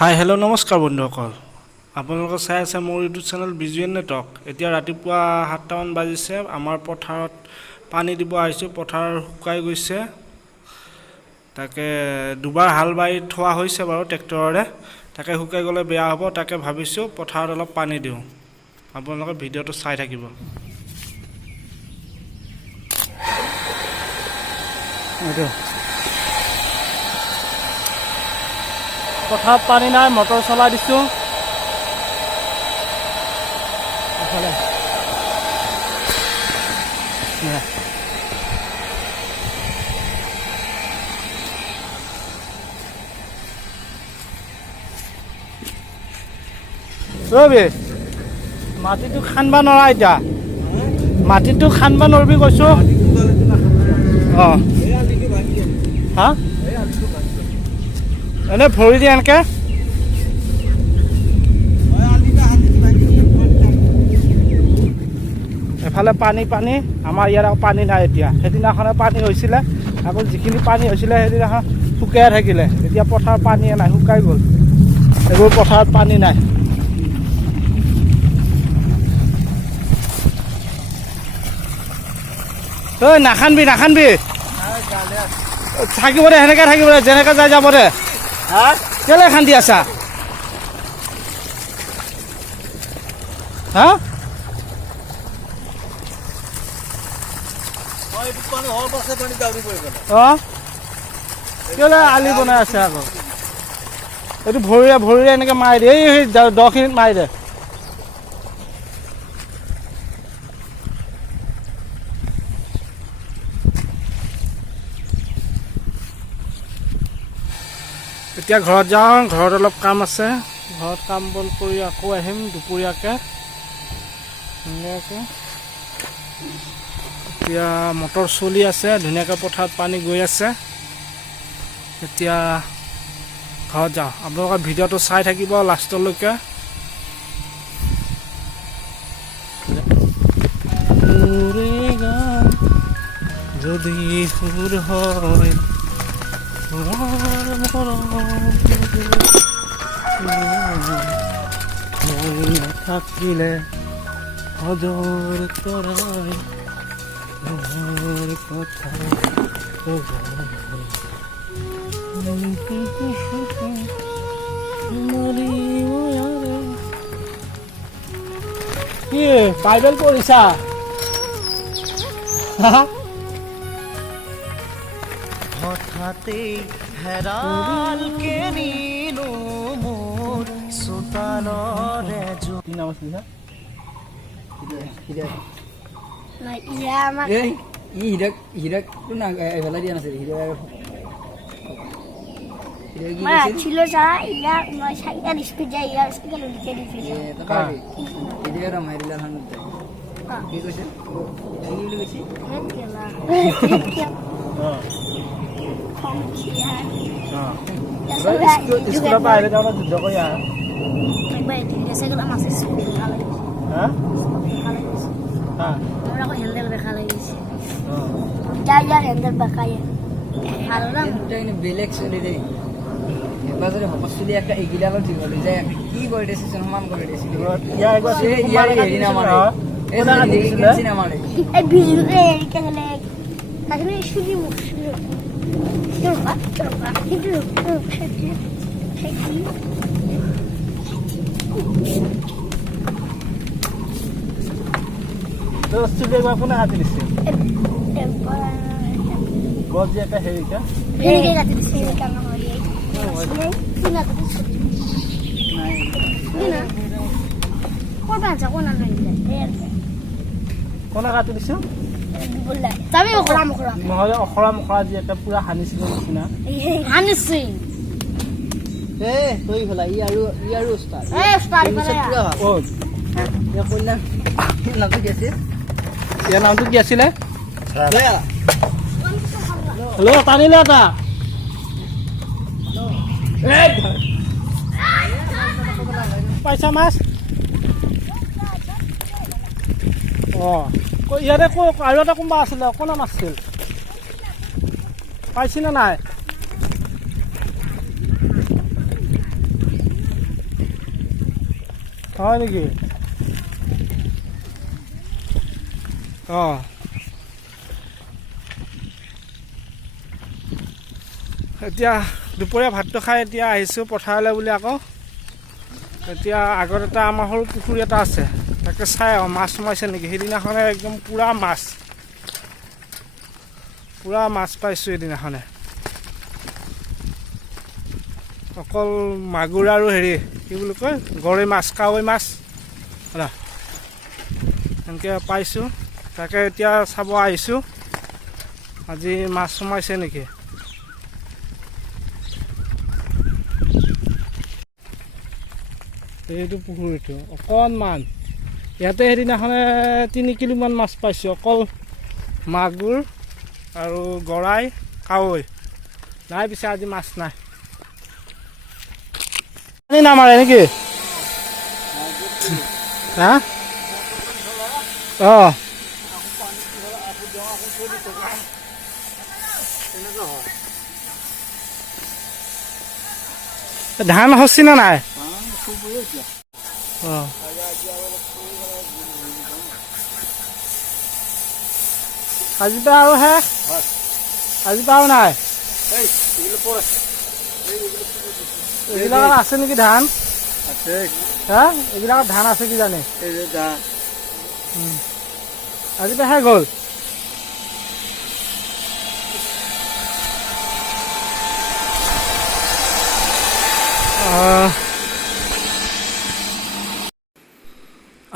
Hi hello' নমস্কাৰ বন্ধুসকল, আপোনালোকে চাই আছে মোৰ ইউটিউব চেনেল বিজুৱেল নেটৱৰ্ক। এতিয়া ৰাতিপুৱা 7টামান বাজিছে। আমাৰ পথাৰত পানী দিব আহিছোঁ। পথাৰ শুকাই গৈছে, তাকে দুবাৰ হাল বাই থোৱা হৈছে বাৰু ট্ৰেক্টৰেৰে। তাকে শুকাই গ'লে বেয়া হ'ব, তাকে ভাবিছোঁ পথাৰত অলপ পানী দিওঁ। আপোনালোকে ভিডিঅ'টো চাই থাকিব। পথাৰত পানী নাই, মটৰ চলাই দিছোঁ। ৰবি, মাটিটো খান্দবা নোৱাৰা এতিয়া। মাটিটো খান্দবা নোৱাৰিবি কৈছোঁ। অঁ, হা এনে ভৰি দিয়ে এনেকৈ। এফালে পানী পানী, আমাৰ ইয়াত আকৌ পানী নাই এতিয়া। সেইদিনাখনে পানী হৈছিলে, আকৌ যিখিনি পানী হৈছিলে সেইদিনাখন শুকাই থাকিলে। এতিয়া পথাৰত পানীয়ে নাই, শুকাই গ'ল। এইবোৰ পথাৰত পানী নাই। ঐ নাখানবি নাখানবি, থাকিব দে, সেনেকৈ থাকিব দে, যেনেকৈ যাই যাব দে। কেলে খান্দি আছা? হা অঁ, কেলে আলি বনাই আছে আকৌ? এইটো ভৰিৰে ভৰিৰে এনেকৈ মাৰি দে, এই দখিনিত মাৰি দে। এতিয়া ঘৰত যাওঁ, ঘৰত অলপ কাম আছে। ঘৰত কাম বন কৰি আকৌ আহিম দুপৰীয়াকৈ ধুনীয়াকৈ। এতিয়া মটৰ চলি আছে, ধুনীয়াকৈ পথাৰত পানী গৈ আছে। এতিয়া ঘৰত যাওঁ। আপোনালোকে ভিডিঅ'টো চাই থাকিব লাষ্টলৈকে। যদি সুৰ হয় থাকিলে হজৰ তৰাই কথা কি বাইবেল পঢ়িছা? হঠাতে হেৰাল কে নিলো মোৰ চোতালৰে কি নাম আছিলে? স্কুলৰ পৰা আহিলে তাৰমানে যুদ্ধ কৰি আহা। বেলেগ চলি দেই এবাৰ যদি হকচলি একটা এইগিলালত দীঘলি যায় কি কৰি দিছে সমান কৰি দিছে কোনে হাতি দিছে? গছ যে এটা হেৰিকা কোনে কাটি দিছো? নহ'লে অখৰা মখৰা যি এটা পুৰা সানিছিলে নিচিনা ইয়াৰ নামটো কি আছিলে? হেল্ল' টানিলে এটা পাইছা মাছ? অঁ, ইয়াতে আৰু এটা কোনোবা আছিলে, কোনে মাছ আছিল? পাইছি না নাই? হয় নেকি? অঁ এতিয়া দুপৰীয়া ভাতটো খাই এতিয়া আহিছোঁ পথাৰলৈ বুলি আকৌ। এতিয়া আগত এটা আমাৰ সৰু পুখুৰী এটা আছে, তাকে চাই মাছ সোমাইছে নেকি। সেইদিনাখনে একদম পূৰা মাছ পাইছোঁ সেইদিনাখনে। অকল মাগুৰ আৰু হেৰি কি বুলি কয় গৰৈ মাছ, কাৱৈ মাছ এনেকৈ পাইছোঁ। তাকে এতিয়া চাব আহিছোঁ আজি মাছ সোমাইছে নেকি। এইটো পুখুৰীটো অকণমান, ইয়াতে সেইদিনাখনে 3 কিলোমান মাছ পাইছোঁ, অকল মাগুৰ আৰু গৰাই কাৱৈ নাই, পিছে আজি মাছ নাই। পানী নামাৰে নেকি? হা? অঁ ধান হচি না নাই? অঁ আজিৰ পৰা আৰু হে আজিৰ পৰা আৰু নাই। এইবিলাকত আছে নেকি ধান? হা এইবিলাকত ধান আছে কি জানে? আজিৰ পৰা শেষ হ'ল।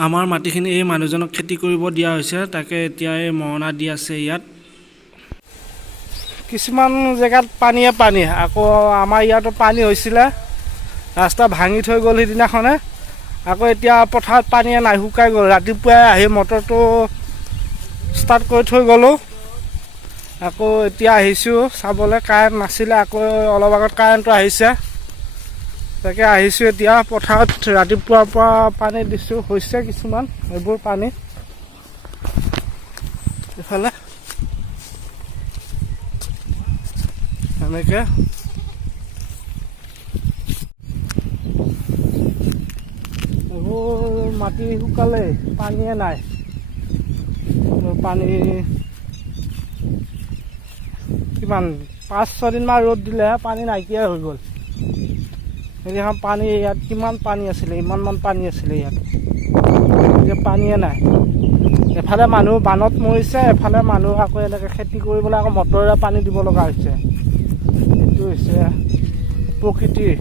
আমাৰ মাটিখিনি এই মানুহজনক খেতি কৰিব দিয়া হৈছে, তাকে এতিয়া এই মৰণা দি আছে ইয়াত। কিছুমান জেগাত পানী, আকৌ আমাৰ ইয়াতো পানী হৈছিলে, ৰাস্তা ভাঙি থৈ গ'ল সিদিনাখনে। আকৌ এতিয়া পথাৰত পানীয়ে নাই, শুকাই গ'ল। ৰাতিপুৱাই আহি মটৰটো ষ্টাৰ্ট কৰি থৈ গ'লোঁ, আকৌ এতিয়া আহিছোঁ চাবলৈ, কাৰেণ্ট নাছিলে। আকৌ অলপ আগত কাৰেণ্টটো আহিছে, তাকে আহিছোঁ এতিয়া পথাৰত। ৰাতিপুৱাৰ পৰা পানী দিছোঁ, হৈছে কিছুমান এইবোৰ পানী। এইফালে এনেকৈ এইবোৰ মাটি শুকালে, পানীয়ে নাই। পানী কিমান 5-6 দিনমান ৰ'দ দিলেহে পানী নাইকিয়া হৈ গ'ল। সেইদিনাখন পানী ইয়াত কিমান পানী আছিলে, ইমানমান পানী আছিলে ইয়াত, এতিয়া পানীয়ে নাই। এফালে মানুহ বানত মৰিছে, এফালে মানুহ আকৌ এনেকৈ খেতি কৰিবলৈ আকৌ মটৰেৰে পানী দিব লগা হৈছে। এইটো হৈছে প্ৰকৃতিৰ।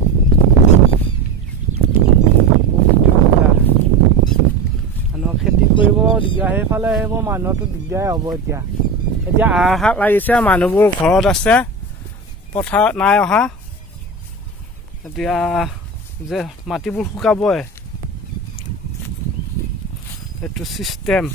মানুহক খেতি কৰিব দিগদাৰ, সেইফালে সেইবোৰ মানুহতো দিগদাৰ হ'ব। এতিয়া আহাত লাগিছে, মানুহবোৰ ঘৰত আছে, পথাৰত নাই অহা। এতিয়া যে মাটিবোৰ শুকাবই, সেইটো চিষ্টেম।